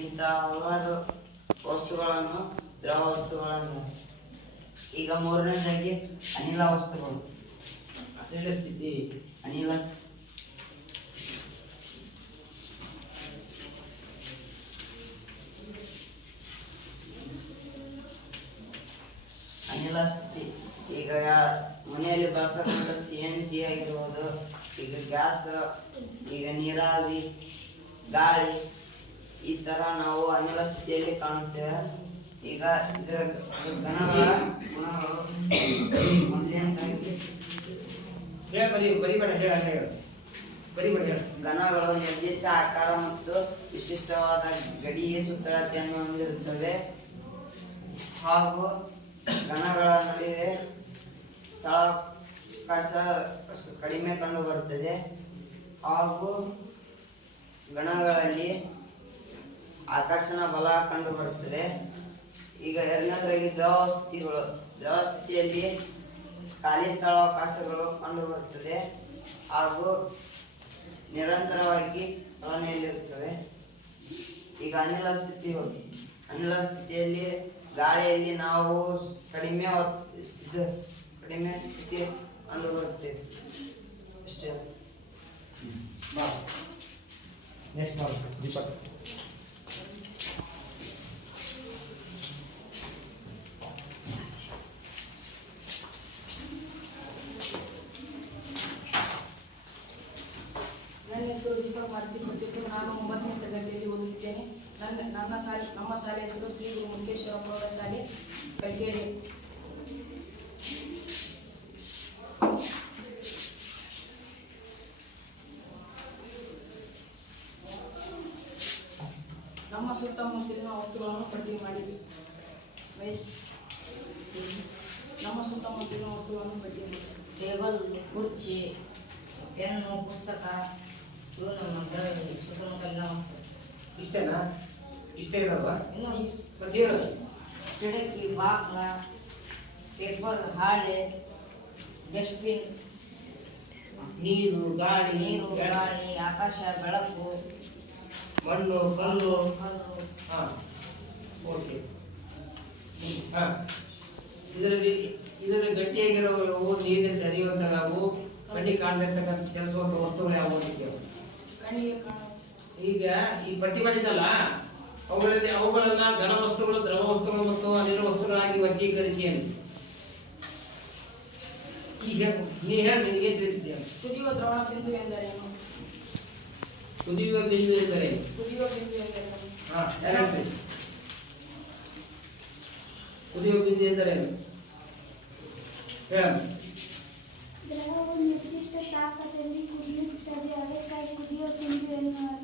ಇಂಥ ಹಲವಾರು ವಸ್ತುಗಳನ್ನು ದ್ರವ ವಸ್ತುಗಳನ್ನು. ಈಗ ಮೂರನೇದಾಗಿ ಅನಿಲ ವಸ್ತುಗಳು. ಅನಿಲ ಸ್ಥಿತಿ ಅನಿಲ ಸ್ಥಿತಿ ಈಗ ಮನೆಯಲ್ಲಿ ಬಳಸತಕ್ಕಂಥ CNG ಆಗಿರ್ಬೋದು, ಈಗ ಗ್ಯಾಸ್, ಈಗ ನೀರಾವಿ, ಗಾಳಿ, ಈ ಥರ ನಾವು ಅನಿಲ ಸ್ಥಿತಿಯಲ್ಲಿ ಕಾಣುತ್ತೇವೆ. ಈಗ ಇದರ ಗುಣಗಳು ಮೊದಲನೇದಾಗಿ ಘನಗಳು ನಿರ್ದಿಷ್ಟ ಆಕಾರ ಮತ್ತು ವಿಶಿಷ್ಟವಾದ ಗಡಿ ಸುತ್ತಳತೆಯನ್ನು ಹೊಂದಿರುತ್ತವೆ. ಹಾಗೂ ಘನಗಳ ನಡುವೆ ಸ್ಥಳಾವಕಾಶ ಕಡಿಮೆ ಕಂಡುಬರುತ್ತದೆ. ಹಾಗೂ ಗಣಗಳಲ್ಲಿ ಆಕರ್ಷಣ ಬಲ ಕಂಡುಬರುತ್ತದೆ. ಈಗ ಎರಡನೇದಾಗಿ ದ್ರವ ಸ್ಥಿತಿಗಳು. ದ್ರವ ಸ್ಥಿತಿಯಲ್ಲಿ ಖಾಲಿ ಸ್ಥಳಾವಕಾಶಗಳು ಕಂಡುಬರುತ್ತದೆ ಹಾಗೂ ನಿರಂತರವಾಗಿ ಚಲನೆಯಲ್ಲಿರುತ್ತವೆ. ಈಗ ಅನಿಲ ಸ್ಥಿತಿಗಳು. ಅನಿಲ ಸ್ಥಿತಿಯಲ್ಲಿ ಗಾಳಿಯಲ್ಲಿ ನಾವು ಕಡಿಮೆ ಸ್ಥಿತಿ ಕಂಡುಬರುತ್ತೇವೆ. ಅಷ್ಟೇ. ನೆಕ್ಸ್ಟ್ ದೀಪಕ್. ನನ್ನ ಹೆಸರು ದೀಪಕ್ ಮಾರುತಿ ಪಟ್ಟಿದ್ದು. ನಾನು 9ನೇ ತರಗತಿಯಲ್ಲಿ ಓದುತ್ತಿದ್ದೇನೆ. ನಮ್ಮ ಶಾಲೆ ಹೆಸರು ಶ್ರೀ ಗುರು ಮುರುಕೇಶ್ವರ ಪ್ರೌಢಶಾಲೆ ಕಲ್ಕೇರಿ. ನಮ್ಮ ಸುತ್ತಮುತ್ತಲಿನ ವಸ್ತುಗಳನ್ನು ಪಟ್ಟಿ ಮಾಡಿದ್ವಿ. ನಮ್ಮ ಸುತ್ತಮುತ್ತಲಿನ ವಸ್ತುಗಳನ್ನು ಪಟ್ಟಿ ಮಾಡಿ. ಟೇಬಲ್, ಕುರ್ಚಿ, ಪೆನ್ನು, ಪುಸ್ತಕ, ಇವು ನಮ್ಮ ಸುತ್ತಮುತ್ತಲಿನ ವಸ್ತು. ಇಷ್ಟೇನಾ? ಇಷ್ಟೇ ಇರೋಲ್ವಾ? ಇನ್ನು ಮತ್ತೇನು? ಕಿಟಕಿ, ಬಾಕ್ಲ, ಪೇಪರ್, ಹಾಳೆ, ಡಸ್ಟ್ಬಿನ್, ನೀರು, ಗಾಳಿ, ಆಕಾಶ, ಬೆಳಕು, ಮಣ್ಣು, ಕಲ್ಲು. ಕಲ್ಲು. ಹಾಂ, ಓಕೆ. ಹಾಂ, ಇದರಲ್ಲಿ ಗಟ್ಟಿಯಾಗಿರೋವು, ನೀರಿನಲ್ಲಿ ಹರಿಯುವಂಥವು, ಕಣ್ಣಿಗೆ ಕಾಣತಕ್ಕಂಥ ಚಲಿಸುವಂಥ ವಸ್ತುಗಳು ಯಾವುವು ಇದ್ದಾವೆ? ಕಣ್ಣಿಗೆ ಕಾಣುವ ಈಗ ಈ ಪಟ್ಟಿ ಮಾಡಿದ್ದಲ್ಲ, ಅವುಗಳನ್ನ ಘನ ವಸ್ತುಗಳು, ದ್ರವ ವಸ್ತುಗಳು ಮತ್ತು ಅನಿಲ ವಸ್ತುಗಳಾಗಿ ವರ್ಗೀಕರಿಸಿ ಅಂತ. ಈಗ ನೀ ಹೇಳಿ, ನಿನಗೆ ತಿಳಿಸಿದ್ಯಾ? ಕುದಿಯುವ ದ್ರವಣ ಬಿಂದು ಎಂದರೇನು? ಕುದಿಯುವ ಬಿಂದು ಎಂದರೆ ಕುದಿಯುವ ಬಿಂದು ಎಂದರೇನು? ಹಾಂ, ಹೇಳ್ತೀವಿ. ಕುದಿಯುವ ಬಿಂದು ಎಂದರೇನು ಹೇಳ. ದ್ರವವು ನಿರ್ದಿಷ್ಟ ತಾಪದಲ್ಲಿ ಕುದಿಯುತ್ತದೆ, ಅದಕ್ಕಾಗಿ ಕುದಿಯುವ ಬಿಂದು ಎನ್ನುವರು.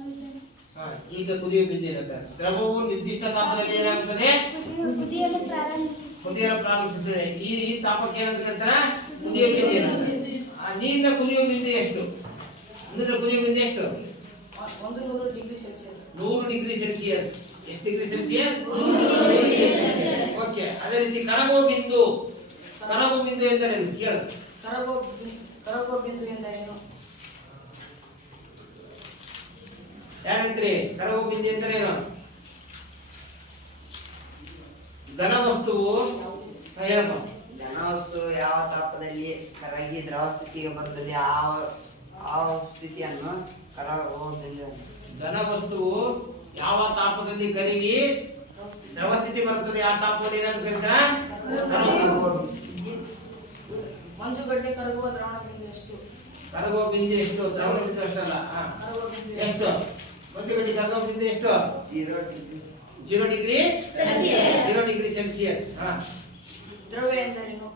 ಈಗ ಕುದಿಯುವ ಬಿಂದು ಏನಂತ? ದ್ರವವು ನಿರ್ದಿಷ್ಟ ತಾಪದಲ್ಲಿ ಏನಾಗುತ್ತದೆ? ಕುದಿಯಲು ಪ್ರಾರಂಭಿಸುತ್ತದೆ. ಈ ತಾಪಕ್ಕೆ ಏನಂತ ಕರೀತಾರ? ಕುದಿಯುವ ಬಿಂದು ಏನಂತ. ನೀರಿನ ಕುದಿಯುವ ಬಿಂದು ಎಷ್ಟು? ನೀರಿನ ಕುದಿಯುವ ಬಿಂದು ಎಷ್ಟು? 100 ಡಿಗ್ರಿ ಸೆಲ್ಸಿಯಸ್. 100 degree Celsius. ಎಷ್ಟು ಡಿಗ್ರಿ ಸೆಲ್ಸಿಯಸ್? ಓಕೆ. ಅದೇ ರೀತಿ ಕರಗುವ ಬಿಂದು. ಕರಗುವ ಬಿಂದು ಎಂದರೇನು ಕೇಳು. ಕರಗುವ ಬಿಂದು ಎಂದರೇನು? ಯಾರು ಹೇಳ್ತೀರಿ? ಕರಗುವ ಬಿಂದು ಎಂದರೇನು? ಘನ ವಸ್ತುವು ಹೇಳಪ್ಪ. ಘನವಸ್ತು ಯಾವ ತಾಪದಲ್ಲಿ ಕರಗಿ ದ್ರವ ಸ್ಥಿತಿಗೆ ಬರುತ್ತದೆ ಆ ಸ್ಥಿತಿಯನ್ನು ಕರಗುವ ಬಿಂದು ಅಂತ. ಘನ ವಸ್ತುವು ಯಾವ ತಾಪದಲ್ಲಿ ಕರಗಿ ದ್ರವ ಸ್ಥಿತಿ ಬರುತ್ತದೆ ಆ ತಾಪದಲ್ಲಿ ಏನಂತ ಕರೀತಾರೆ? ಮಂಜುಗಡ್ಡೆ ಕರಗುವ ದ್ರಾವಣ ಬಿಂದು ಎಷ್ಟು? ಕರಗುವ ಬಿಂದು ಎಷ್ಟು? ದ್ರವಣ ಬಿಂದು ಅಷ್ಟಲ್ಲ. ಕರಗುವ ಬಿಂದು ಎಷ್ಟು? ಮಂಜುಗಡ್ಡೆ ಕರಗುವ ಬಿಂದು ಎಷ್ಟು? 0 ಡಿಗ್ರಿ ಸೆಲ್ಸಿಯಸ್. 0 degree Celsius. ದ್ರವ್ಯ ಎಂದರೇನು?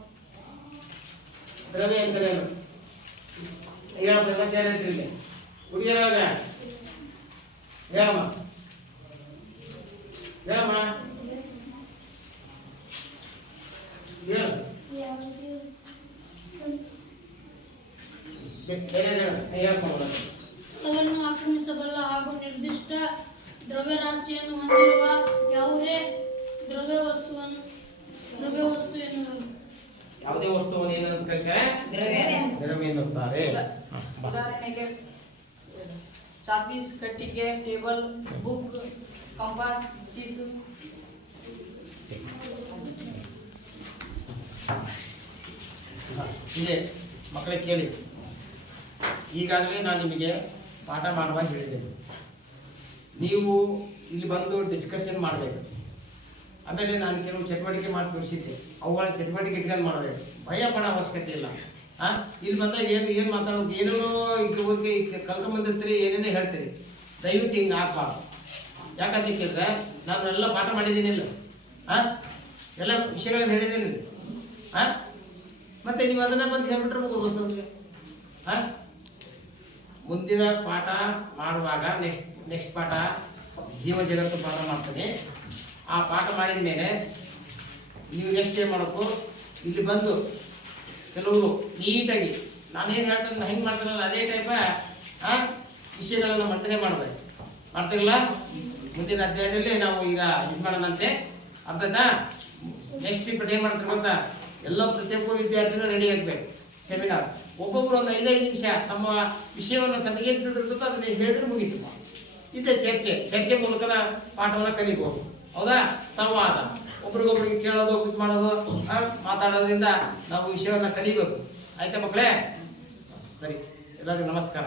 ದ್ರವ್ಯ ಎಂದರೇನು? ಹೇಳಪ್ಪ. ಮತ್ತೆ ಯಾರು ಹೇಳ್ತೀರಿ ಇಲ್ಲಿ? ಹುಡುಗಿಯರೊಳಗ ಹೇಳಮ್ಮ. ಹೇಳಮ್ಮ ಹೇಳು. ಅವನ್ನು ಆಕ್ರಮಿಸಬಲ್ಲ ಹಾಗೂ ನಿರ್ದಿಷ್ಟ ದ್ರವ್ಯರಾಶಿಯನ್ನು ಹೊಂದಿರುವ ಯಾವುದೇ ದ್ರವ್ಯ ವಸ್ತು ಎನ್ನುವರು. ಯಾವುದೇ ವಸ್ತುವನ್ನು ಏನಂತ ಕರೀತಾರೆ? ದ್ರವ್ಯ ಎನ್ನುತ್ತಾರೆ. ಉದಾಹರಣೆಗೆ ಚಾಪೀಸ್, ಕಟ್ಟಿಗೆ, ಟೇಬಲ್, ಬುಕ್, ಕಂಪಾಸ್, ಸೀಸು. ಇದೆ ಮಕ್ಕಳೇ ಕೇಳಿ. ಈಗಾಗಲೇ ನಾನು ನಿಮಗೆ ಪಾಠ ಮಾಡುವಾಗ ಹೇಳಿದ್ದೇನೆ, ನೀವು ಇಲ್ಲಿ ಬಂದು ಡಿಸ್ಕಷನ್ ಮಾಡಬೇಕು. ಆಮೇಲೆ ನಾನು ಕೆಲವು ಚಟುವಟಿಕೆ ಮಾಡಿ ತೋರಿಸಿದ್ದೆ, ಅವುಗಳ ಚಟುವಟಿಕೆ ಇಟ್ಕೊಂಡು ಮಾಡಬೇಕು. ಭಯ ಪಡೋ ಅವಶ್ಯಕತೆ ಇಲ್ಲ. ಇಲ್ಲಿ ಬಂದಾಗ ಏನು ಮಾತಾಡೋದು, ಏನೇನೋ ಈಗ ಹೋಗಿ ಕಲ್ತ್ಕೊಂಡ್ಬಂದಿರ್ತೀರಿ, ಏನೇನೋ ಹೇಳ್ತೀರಿ. ದಯವಿಟ್ಟು ಹಿಂಗೆ ಆಗಬಾರ್ದು. ಯಾಕಂತ ಕೇಳಿದ್ರೆ ನಾನು ಎಲ್ಲ ಪಾಠ ಮಾಡಿದ್ದೀನಿ ಇಲ್ಲ, ಎಲ್ಲ ವಿಷಯಗಳನ್ನು ಹೇಳಿದ್ದೀನಿ. ಮತ್ತೆ ನೀವು ಅದನ್ನ ಬಂದು ಹೇಳ್ಬಿಟ್ರೆ ಗೊತ್ತವ್ರಿಗೆ. ಮುಂದಿನ ಪಾಠ ಮಾಡುವಾಗ ನೆಕ್ಸ್ಟ್ ಪಾಠ ಜೀವ ಜಗತ್ತು ಪಾಠ ಮಾಡ್ತೀನಿ. ಆ ಪಾಠ ಮಾಡಿದ ಮೇಲೆ ನೀವು ನೆಕ್ಸ್ಟ್ ಏನು ಮಾಡಬೇಕು, ಇಲ್ಲಿ ಬಂದು ಕೆಲವರು ನೀಟಾಗಿ ನಾನೇನು ಹೇಳ್ತಾನೆ ಹೆಂಗೆ ಮಾಡ್ತಾನಲ್ಲ ಅದೇ ಟೈಪ ವಿಷಯಗಳನ್ನು ಮಂಡನೆ ಮಾಡಬೇಕು. ಮಾಡ್ತಿರಲ್ಲ? ಮುಂದಿನ ಅಧ್ಯಾಯದಲ್ಲಿ ನಾವು ಈಗ ಇದು ಮಾಡೋಣಂತೆ. ಅರ್ಥಾಯ್ತಾ? ನೆಕ್ಸ್ಟ್ ಇಪ್ಪತ್ತು ಏನು ಮಾಡ್ತಾರೆ ಗೊತ್ತಾ? ಎಲ್ಲ ಪ್ರತಿಯೊಬ್ಬ ವಿದ್ಯಾರ್ಥಿನೂ ರೆಡಿ ಆಗಬೇಕು. ಸೆಮಿನಾರ್ ಒಬ್ಬೊಬ್ಬರು ಒಂದು 5 ನಿಮಿಷ ತಮ್ಮ ವಿಷಯವನ್ನು ತಮಗೇನು ತಿಳಿದಿರ್ತೋ ಅದನ್ನ ಹೇಳಿದ್ರೆ ಮುಗೀತು. ಇದೆ ಚರ್ಚೆ ಮೂಲಕ ಪಾಠವನ್ನು ಕಲಿಬೋದು. ಹೌದಾ? ಸಂವಾದ, ಒಬ್ರಿಗೊಬ್ರಿಗೆ ಕೇಳೋದು, ಕುಚ್ ಮಾಡೋದು, ಮಾತಾಡೋದ್ರಿಂದ ನಾವು ವಿಷಯವನ್ನು ಕಲಿಬೇಕು. ಆಯ್ತಾ ಮಕ್ಕಳೇ? ಸರಿ, ಎಲ್ಲರಿಗೂ ನಮಸ್ಕಾರ.